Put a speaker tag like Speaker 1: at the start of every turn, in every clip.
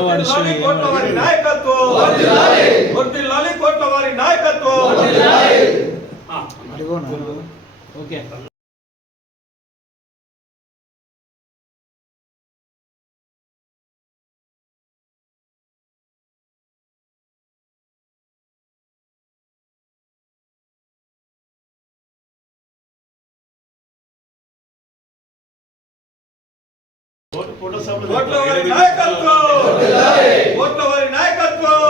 Speaker 1: వర్ధిల్లాలి కోట్ల వారి నాయకత్వం. వర్ధిల్లాలి కోట్ల వారి నాయకత్వం. ఆ,
Speaker 2: ఓకే.
Speaker 1: కోట్ల వారి నాయకత్వం! కోట్ల వారి నాయకత్వం!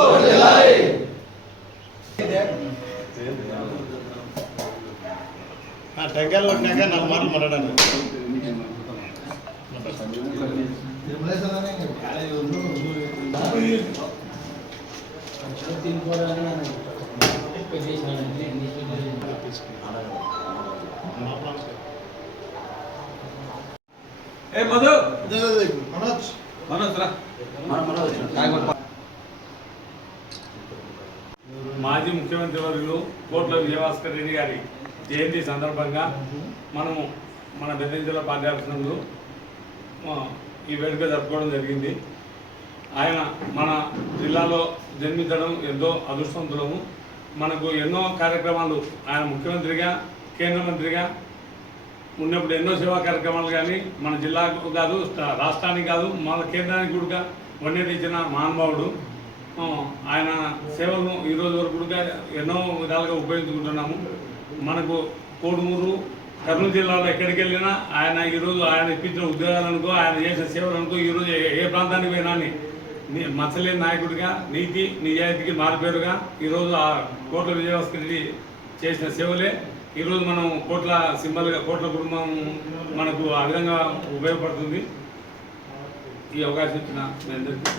Speaker 3: టెంకాయలు కొట్టినాక నాలుగు మాటలు మాట్లాడాను
Speaker 1: ఏ మధు?
Speaker 3: మనోజ్.
Speaker 1: మనోజ్ రా.
Speaker 4: మాజీ ముఖ్యమంత్రి వర్యులు కోట్ల విజయభాస్కర్ రెడ్డి గారి జయంతి సందర్భంగా మనము మన జిల్లా పార్టీ ఆఫీస్ నందు ఆ, ఈ వేడుక జరుపుకోవడం జరిగింది. ఆయన మన జిల్లాలో జన్మించడం ఎంతో అదృష్టవంతులము. మనకు ఎన్నో కార్యక్రమాలు ఆయన ముఖ్యమంత్రిగా కేంద్ర మంత్రిగా ఉన్నప్పుడు ఎన్నో సేవా కార్యక్రమాలు కానీ మన జిల్లాకు కాదు రాష్ట్రానికి కాదు మన కేంద్రానికి కూడా వన్యత ఇచ్చిన మహానుభావుడు ఆయన సేవలను ఈరోజు వరకు కూడా ఎన్నో విధాలుగా ఉపయోగించుకుంటున్నాము. మనకు కోడుమూరు కర్నూలు జిల్లాలో ఎక్కడికి వెళ్ళినా ఆయన ఈరోజు ఆయన ఇప్పించిన ఉద్యోగాలనుకో ఆయన చేసిన సేవలనుకో ఈరోజు ఏ- ఏ ప్రాంతానికి పోయినా మచ్చలేని నాయకుడిగా నీతి నిజాయితీకి మారిపేరుగా ఈరోజు ఆ కోట్ల విజయభాస్కర్ రెడ్డి చేసిన సేవలే ఈరోజు మనం కోట్ల సింబల్గా కోట్ల కుటుంబం మనకు ఆ విధంగా ఉపయోగపడుతుంది. ఈ అవకాశం ఇచ్చిన మీ అందరికీ.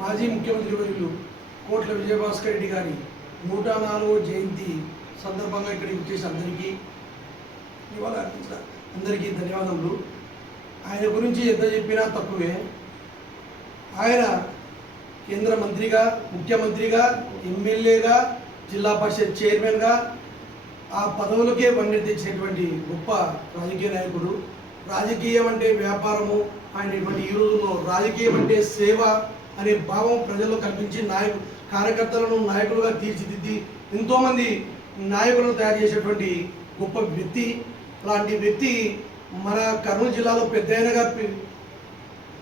Speaker 5: మాజీ ముఖ్యమంత్రి వర్యులు కోట్ల విజయభాస్కర్ రెడ్డి గారి నూట నాలుగో జయంతి సందర్భంగా ఇక్కడికి వచ్చేసి అందరికీ ఇవాళ అందరికీ ధన్యవాదములు. ఆయన గురించి ఎంత చెప్పినా తక్కువే. ఆయన కేంద్ర మంత్రిగా ముఖ్యమంత్రిగా ఎమ్మెల్యేగా జిల్లా పరిషత్ చైర్మన్గా ఆ పదవులకే వన్నె తెచ్చినటువంటి గొప్ప రాజకీయ నాయకుడు. రాజకీయం అంటే వ్యాపారము అనేటువంటి ఈ రోజుల్లో రాజకీయం అంటే సేవ అనే భావం ప్రజల్లో కల్పించి నాయకు కార్యకర్తలను నాయకులుగా తీర్చిదిద్ది ఎంతోమంది నాయకులను తయారు చేసేటువంటి గొప్ప వ్యక్తి. అలాంటి వ్యక్తి మన కర్నూలు జిల్లాలో పెద్దయినగా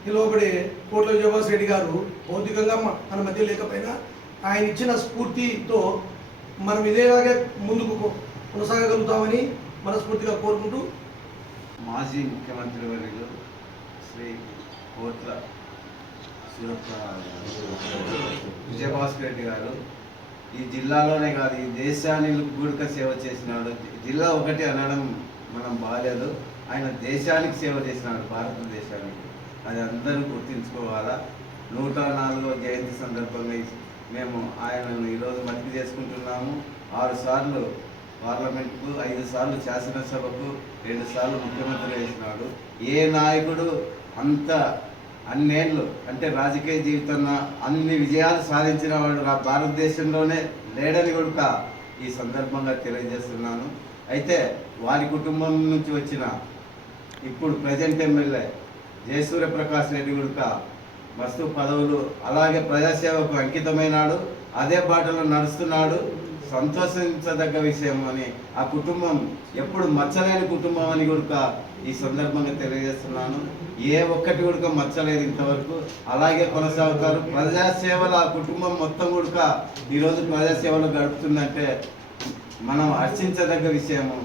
Speaker 5: పిలువబడే కోట్ల విజయభాస్ రెడ్డి గారు భౌతికంగా మన మధ్య లేకపోయినా ఆయన ఇచ్చిన స్ఫూర్తితో మనం ఇదేలాగే ముందుకు కొనసాగగలుగుతామని మనస్ఫూర్తిగా కోరుకుంటూ
Speaker 6: మాజీ ముఖ్యమంత్రి వర్యులు శ్రీ కోట్ల విజయభాస్కర్ రెడ్డి గారు ఈ జిల్లాలోనే కాదు ఈ దేశానికి కూడిక సేవ చేసినాడు. జిల్లా ఒకటి అనడం మనం బాగాలేదు ఆయన దేశానికి సేవ చేసినాడు భారతదేశానికి. అది అందరూ గుర్తించుకోవాలా? నూట నాలుగో జయంతి సందర్భంగా మేము ఆయనను ఈరోజు మతికి చేసుకుంటున్నాము. ఆరు సార్లు పార్లమెంట్కు ఐదు సార్లు శాసనసభకు రెండు సార్లు ముఖ్యమంత్రి వేసినాడు. ఏ నాయకుడు అంత అన్నేళ్ళు అంటే రాజకీయ జీవితంలో అన్ని విజయాలు సాధించిన వాడు నా భారతదేశంలోనే లేడని కూడా ఈ సందర్భంగా తెలియజేస్తున్నాను. అయితే వారి కుటుంబం నుంచి వచ్చిన ఇప్పుడు ప్రజెంట్ ఎమ్మెల్యే జయసూర్య ప్రకాష్ రెడ్డి కూడా మస్తు పదవులు అలాగే ప్రజాసేవకు అంకితమైనాడు అదే బాటలో నడుస్తున్నాడు సంతోషించదగ్గ విషయం అని ఆ కుటుంబం ఎప్పుడు మచ్చలేని కుటుంబం అని కూడా ఈ సందర్భంగా తెలియజేస్తున్నాను. ఏ ఒక్కటి కూడా మచ్చలేదు ఇంతవరకు. అలాగే కొనసాగుతారు. ప్రజాసేవలు ఆ కుటుంబం మొత్తం కూడా ఈరోజు ప్రజాసేవలు గడుపుతుందంటే మనం హర్షించదగ్గ విషయము.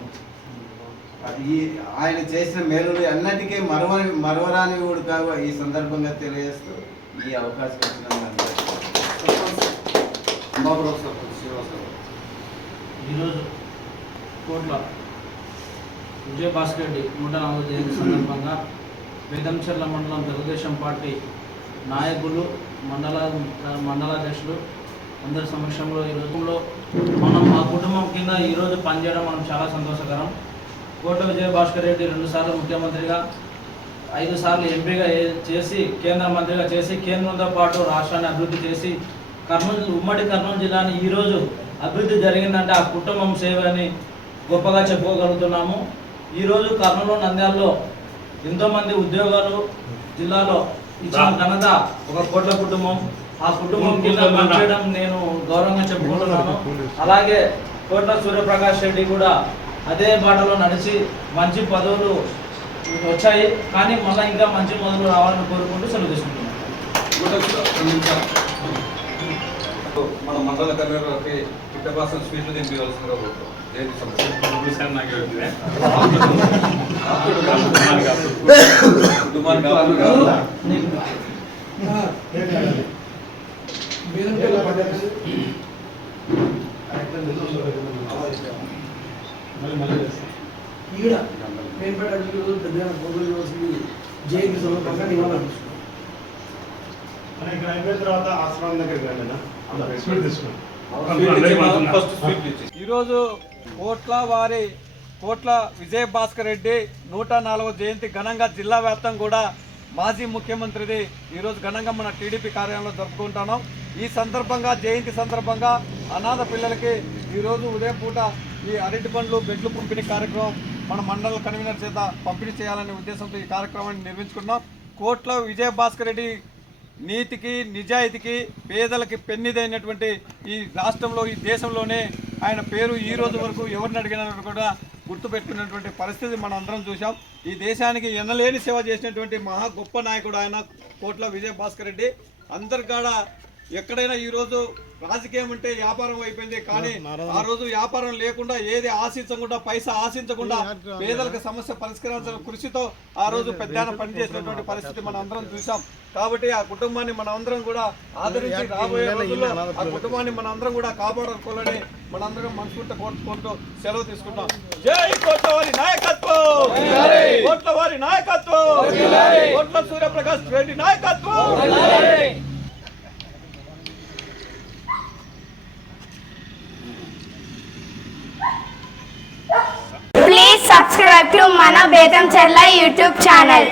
Speaker 6: ఈ ఆయన చేసిన మేలులు అన్నిటికీ మరవని మరవరాని కూడా ఈ సందర్భంగా తెలియజేస్తూ ఈ అవకాశం
Speaker 2: ఈరోజు కోట్ల విజయభాస్కర్ రెడ్డి నూట నాలుగు జయంతి సందర్భంగా వేదంచర్ల మండలం తెలుగుదేశం పార్టీ నాయకులు మండల మండలాధ్యక్షులు అందరి సమక్షంలో ఈ రోజులో మనం మా కుటుంబం కింద ఈరోజు పనిచేయడం మనం చాలా సంతోషకరం. కోట్ల విజయభాస్కర్ రెడ్డి రెండుసార్లు ముఖ్యమంత్రిగా ఐదు సార్లు ఎంపీగా చేసి కేంద్ర మంత్రిగా చేసి కేంద్రంతో పాటు రాష్ట్రాన్ని అభివృద్ధి చేసి కర్నూలు ఉమ్మడి కర్నూలు జిల్లాని ఈరోజు అభివృద్ధి జరిగిందంటే ఆ కుటుంబం సేవ అని గొప్పగా చెప్పుకోగలుగుతున్నాము. ఈరోజు కర్నూలు నంద్యాలలో ఎంతోమంది ఉద్యోగాలు జిల్లాలో ఇచ్చిన ఘనత ఒక కోట్ల కుటుంబం. ఆ కుటుంబం కింద పనిచేయడం నేను గౌరవంగా చెప్పుకుంటున్నాను. అలాగే కోట్ల సూర్యప్రకాష్ రెడ్డి కూడా అదే బాటలో నడిచి మంచి పదవులు వచ్చాయి. కానీ మళ్ళీ ఇంకా మంచి పదవులు రావాలని కోరుకుంటూ సెలవు తీసుకుంటున్నాను
Speaker 7: మన మండల కన్వీనర్కి పిట్టబాసం స్వీట్లు తినిపించవలసిందిగా కోరుతాం
Speaker 5: ఈడ పెద్ద గోగుల్ నివాళులు
Speaker 3: మన ఇక్కడ అయిపోయిన తర్వాత ఆశ్రమం దగ్గరికి
Speaker 1: ఈరోజు కోట్ల వారి కోట్ల విజయ భాస్కర్ రెడ్డి నూట నాలుగో జయంతి ఘనంగా జిల్లా వ్యాప్తంగా కూడా మాజీ ముఖ్యమంత్రిది ఈరోజు ఘనంగా మన టీడీపీ కార్యాలయంలో జరుపుకుంటున్నాం. ఈ సందర్భంగా జయంతి సందర్భంగా అనాథ పిల్లలకి ఈరోజు ఉదయం పూట ఈ అరటి పండ్లు బెడ్లు పంపిణీ కార్యక్రమం మన మండల కన్వీనర్ చేత పంపిణీ చేయాలనే ఉద్దేశంతో ఈ కార్యక్రమాన్ని నిర్మించుకున్నాం కోట్ల విజయ భాస్కర్ రెడ్డి నీతికి నిజాయితీకి పేదలకి పెన్నిదైనటువంటి ఈ రాష్ట్రంలో ఈ దేశంలోనే ఆయన పేరు ఈ రోజు వరకు ఎవరిని అడిగినా కూడా గుర్తుపెట్టుకున్నటువంటి పరిస్థితి మనం అందరం చూసాం ఈ దేశానికి ఎన్నలేని సేవ చేసినటువంటి మహా గొప్ప నాయకుడు ఆయన కోట్ల విజయ భాస్కర్ రెడ్డి. అందరికాడ ఎక్కడైనా ఈ రోజు రాజకీయం అంటే వ్యాపారం అయిపోయింది కానీ ఆ రోజు వ్యాపారం లేకుండా ఏది ఆశించకుండా పైసా ఆశించకుండా పేదలకు సమస్య పరిష్కరించాలని కృషితో ఆ రోజు పెద్దాన పనిచేసినటువంటి పరిస్థితి మనం అందరం చూసాం కాబట్టి ఆ కుటుంబాన్ని మన అందరం కూడా ఆదరించి రాబోయే రోజుల్లో ఆ కుటుంబాన్ని మన అందరం కూడా కాపాడుకోవాలని మనందరం మనస్ఫూర్తి కోరుకుంటూ సెలవు తీసుకుంటాం. జై కోట్లవారి నాయకత్వం! కోట్లవారి నాయకత్వం! కోట్ల సూర్యప్రకాష్ రెడ్డి నాయకత్వం!
Speaker 8: మన బేతం చెర్ల యూట్యూబ్ ఛానల్